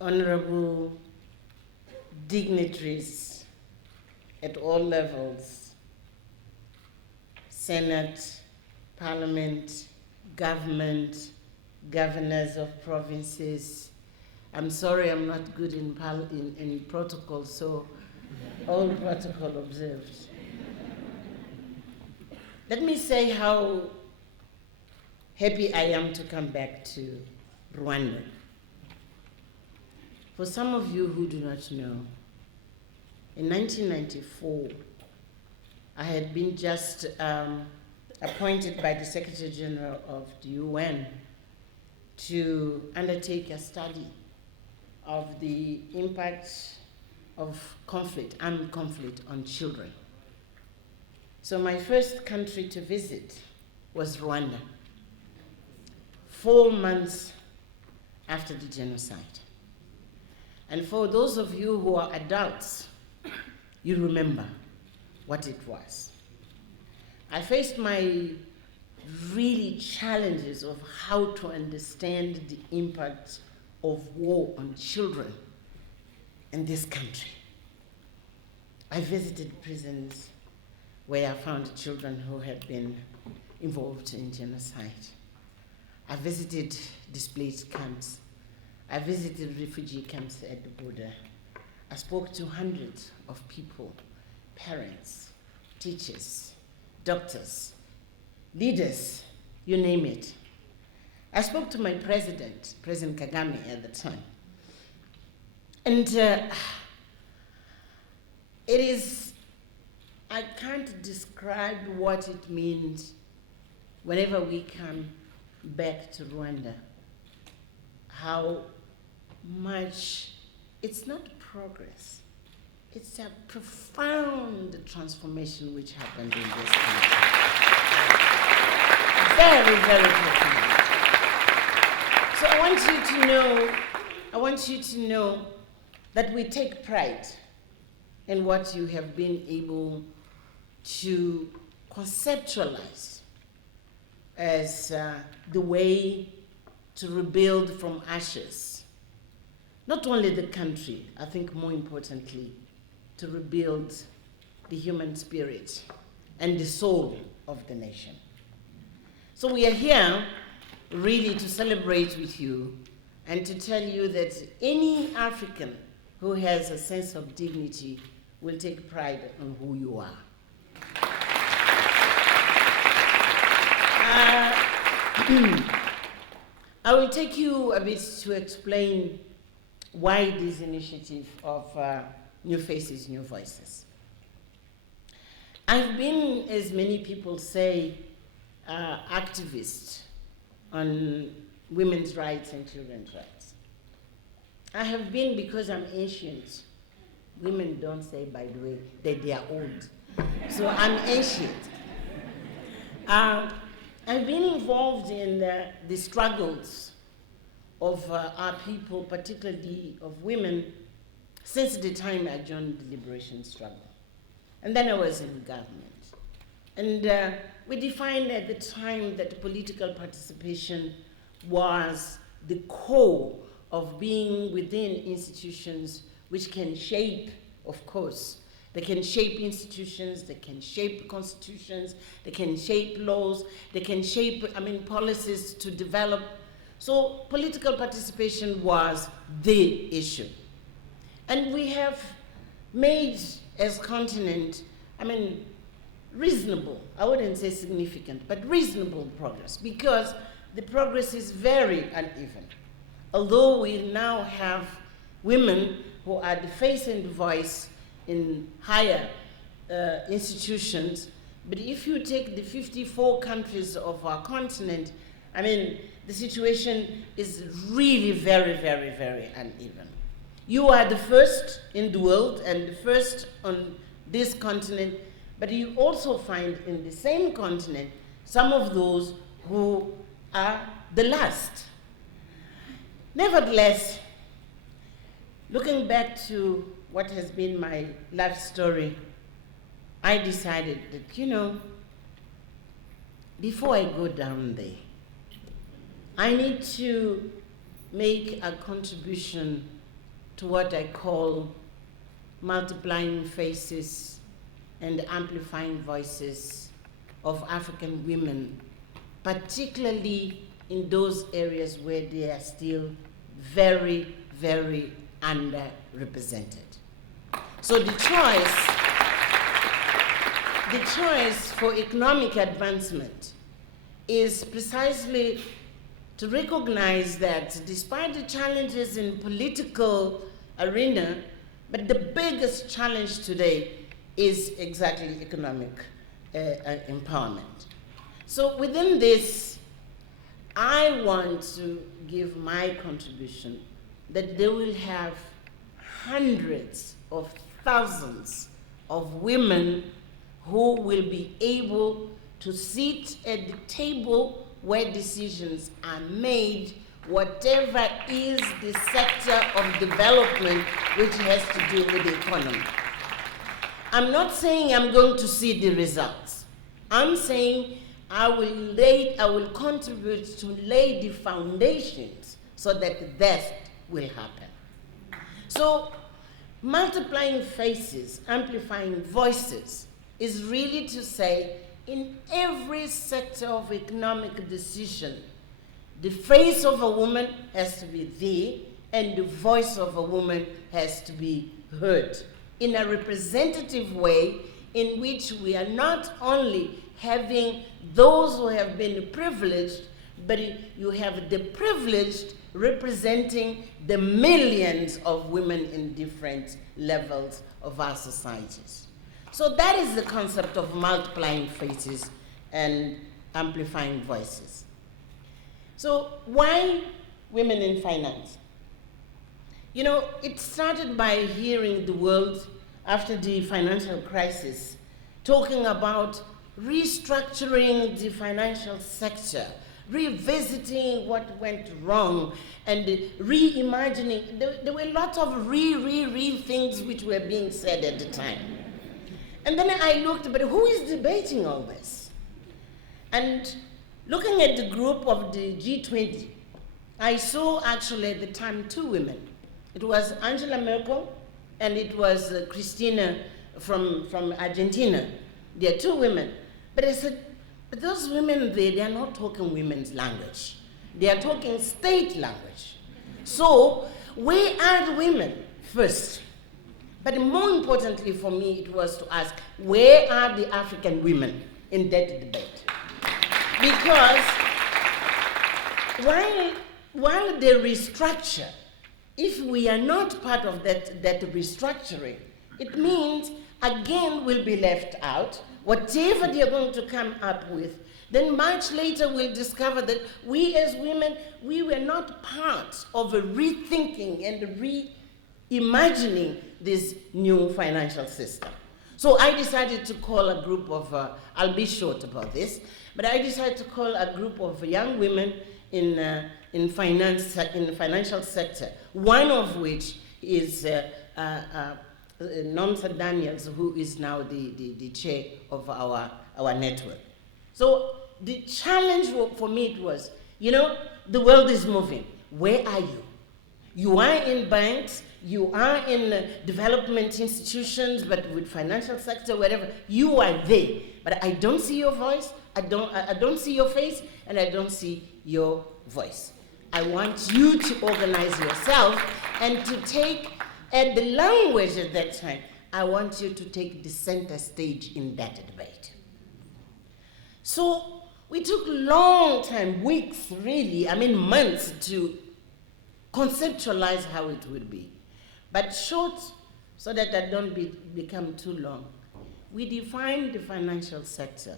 honorable dignitaries at all levels, Senate, Parliament, government, governors of provinces. I'm sorry I'm not good in protocol, so all protocol observed. Let me say how happy I am to come back to Rwanda. For some of you who do not know, in 1994, I had been just appointed by the Secretary General of the UN to undertake a study of the impact of conflict, armed conflict on children. So my first country to visit was Rwanda, 4 months after the genocide. And for those of you who are adults, you remember what it was. I faced my really challenges of how to understand the impact of war on children in this country. I visited prisons where I found children who had been involved in genocide. I visited displaced camps. I visited refugee camps at the border. I spoke to hundreds of people, parents, teachers, doctors, leaders, you name it. I spoke to my president, President Kagame at the time. And I can't describe what it means whenever we come back to Rwanda, how much, it's not progress, it's a profound transformation which happened in this country. Very, very profound. So I want you to know that we take pride in what you have been able to conceptualize as the way to rebuild from ashes. Not only the country, I think more importantly, to rebuild the human spirit and the soul of the nation. So we are here really to celebrate with you and to tell you that any African who has a sense of dignity will take pride in who you are. I will take you a bit to explain why this initiative of New Faces, New Voices. I've been, as many people say, activist on women's rights and children's rights. I have been because I'm ancient. Women don't say, by the way, that they are old. So I'm ancient. I've been involved in the struggles of our people, particularly of women, since the time I joined the liberation struggle. And then I was in government. And we defined at the time that political participation was the core of being within institutions which can shape, of course, they can shape institutions, they can shape constitutions, they can shape laws, they can shape, policies to develop. So political participation was the issue. And we have made, as continent, reasonable, I wouldn't say significant, but reasonable progress, because the progress is very uneven. Although we now have women who are the face and the voice in higher institutions, but if you take the 54 countries of our continent, the situation is really very, very, very uneven. You are the first in the world and the first on this continent, but you also find in the same continent some of those who are the last. Nevertheless, looking back to what has been my life story, I decided that, before I go down there, I need to make a contribution to what I call multiplying faces and amplifying voices of African women, particularly in those areas where they are still very, very underrepresented. So the choice for economic advancement is precisely to recognize that despite the challenges in political arena, but the biggest challenge today is exactly economic empowerment. So within this, I want to give my contribution that they will have hundreds of thousands of women who will be able to sit at the table where decisions are made, whatever is the sector of development which has to do with the economy. I'm not saying I'm going to see the results. I'm saying I will contribute to lay the foundations so that that will happen. So multiplying faces, amplifying voices is really to say in every sector of economic decision, the face of a woman has to be there and the voice of a woman has to be heard in a representative way in which we are not only having those who have been privileged, but you have the privileged representing the millions of women in different levels of our societies. So that is the concept of multiplying faces and amplifying voices. So why women in finance? You know, it started by hearing the world after the financial crisis talking about restructuring the financial sector, revisiting what went wrong, and reimagining. There were lots of re things which were being said at the time. And then I looked, but who is debating all this? And looking at the group of the G20, I saw actually at the time two women. It was Angela Merkel and it was Cristina from Argentina. They are two women. But I said, but those women there, they are not talking women's language. They are talking state language. So where are the women first? But more importantly for me, it was to ask, where are the African women in that debate? Because while they restructure, if we are not part of that restructuring, it means, again, we'll be left out. Whatever they are going to come up with, then much later we'll discover that we as women, we were not part of a rethinking and reimagining this new financial system. So I decided to call a group of, I'll be short about this, but I decided to call a group of young women in the financial sector, one of which is Nomsa Daniels, who is now the chair of our network. So the challenge for me it was, you know, the world is moving. Where are you? You are in banks, you are in development institutions, but with financial sector, whatever, you are there. But I don't see your voice, I don't see your face, and I don't see your voice. I want you to organize yourself and to take, at the language at that time, I want you to take the center stage in that debate. So we took long time, weeks really, months to conceptualize how it would be. But short, so that I don't become too long, we defined the financial sector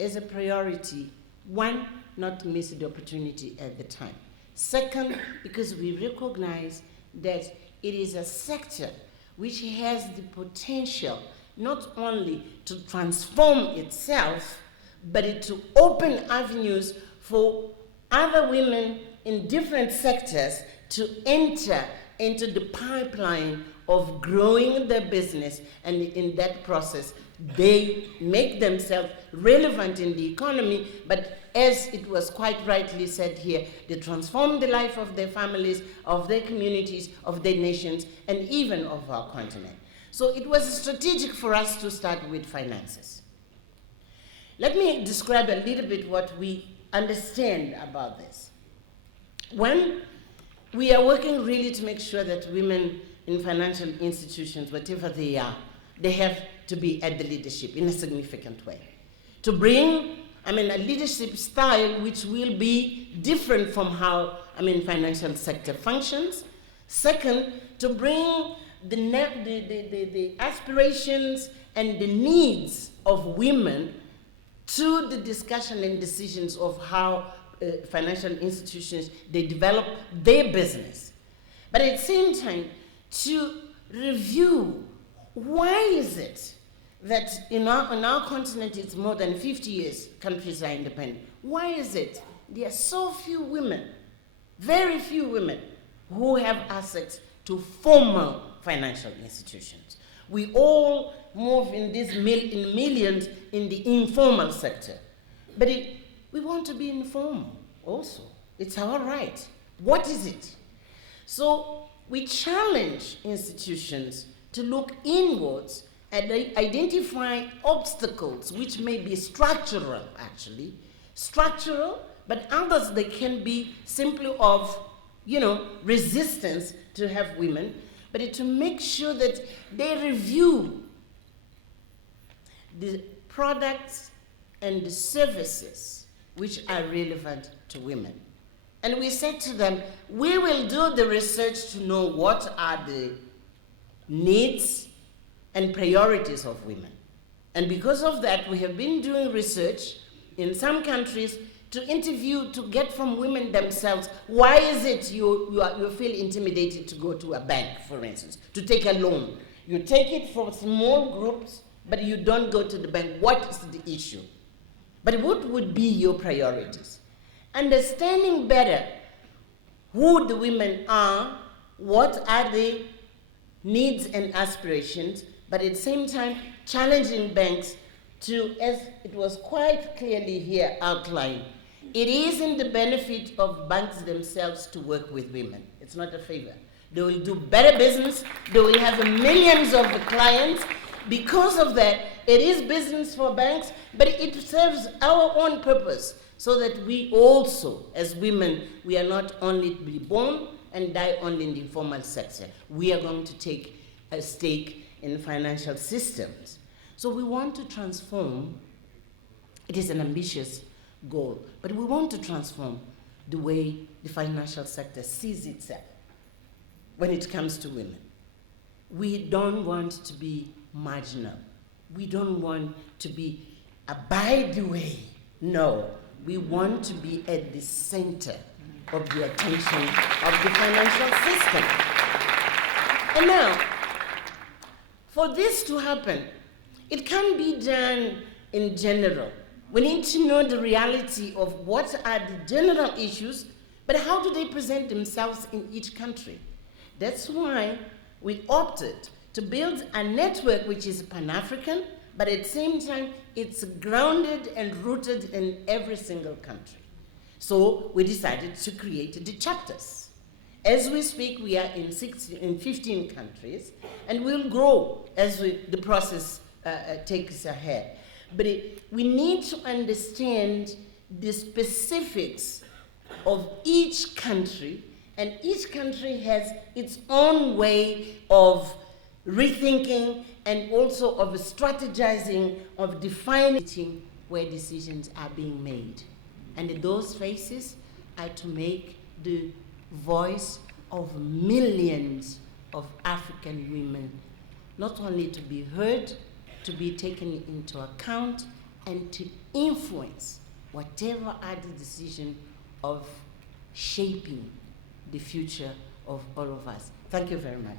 as a priority. One, not to miss the opportunity at the time. Second, because we recognize that it is a sector which has the potential not only to transform itself, but to open avenues for other women in different sectors to enter into the pipeline of growing their business and in that process they make themselves relevant in the economy, but as it was quite rightly said here, they transform the life of their families, of their communities, of their nations, and even of our continent. So it was strategic for us to start with finances. Let me describe a little bit what we understand about this. One, we are working really to make sure that women in financial institutions, whatever they are, they have to be at the leadership in a significant way. To bring, a leadership style which will be different from how, financial sector functions. Second, to bring the aspirations and the needs of women to the discussion and decisions of how financial institutions, they develop their business. But at the same time, to review why is it that on our continent it's more than 50 years countries are independent. Why is it there are so few women, very few women, who have access to formal financial institutions? We all move in millions in the informal sector. But we want to be informal also. It's our right. What is it? So we challenge institutions to look inwards and identify obstacles which may be structural, actually. Structural, but others they can be simply of, resistance to have women, but to make sure that they review the products and the services which are relevant to women. And we said to them, we will do the research to know what are the needs and priorities of women. And because of that, we have been doing research in some countries to interview, to get from women themselves, why is it you feel intimidated to go to a bank, for instance, to take a loan? You take it for small groups, but you don't go to the bank. What is the issue? But what would be your priorities? Understanding better who the women are, what are their needs and aspirations, but at the same time challenging banks to, as it was quite clearly here outlined, it is in the benefit of banks themselves to work with women. It's not a favor. They will do better business. They will have millions of clients. Because of that, it is business for banks, but it serves our own purpose so that we also, as women, we are not only to be born and die only in the informal sector. We are going to take a stake in financial systems. So we want to transform. It is an ambitious goal, but we want to transform the way the financial sector sees itself when it comes to women. We don't want to be marginal. We don't want to be a by the way. No, we want to be at the center of the attention of the financial system. And now, for this to happen, it can't be done in general. We need to know the reality of what are the general issues, but how do they present themselves in each country? That's why we opted to build a network which is Pan-African, but at the same time, it's grounded and rooted in every single country. So we decided to create the chapters. As we speak, we are in 15 countries, and we'll grow as the process takes ahead. But we need to understand the specifics of each country, and each country has its own way of rethinking and also of strategizing, of defining where decisions are being made. And those faces are to make the voice of millions of African women not only to be heard, to be taken into account, and to influence whatever are the decision of shaping the future of all of us. Thank you very much.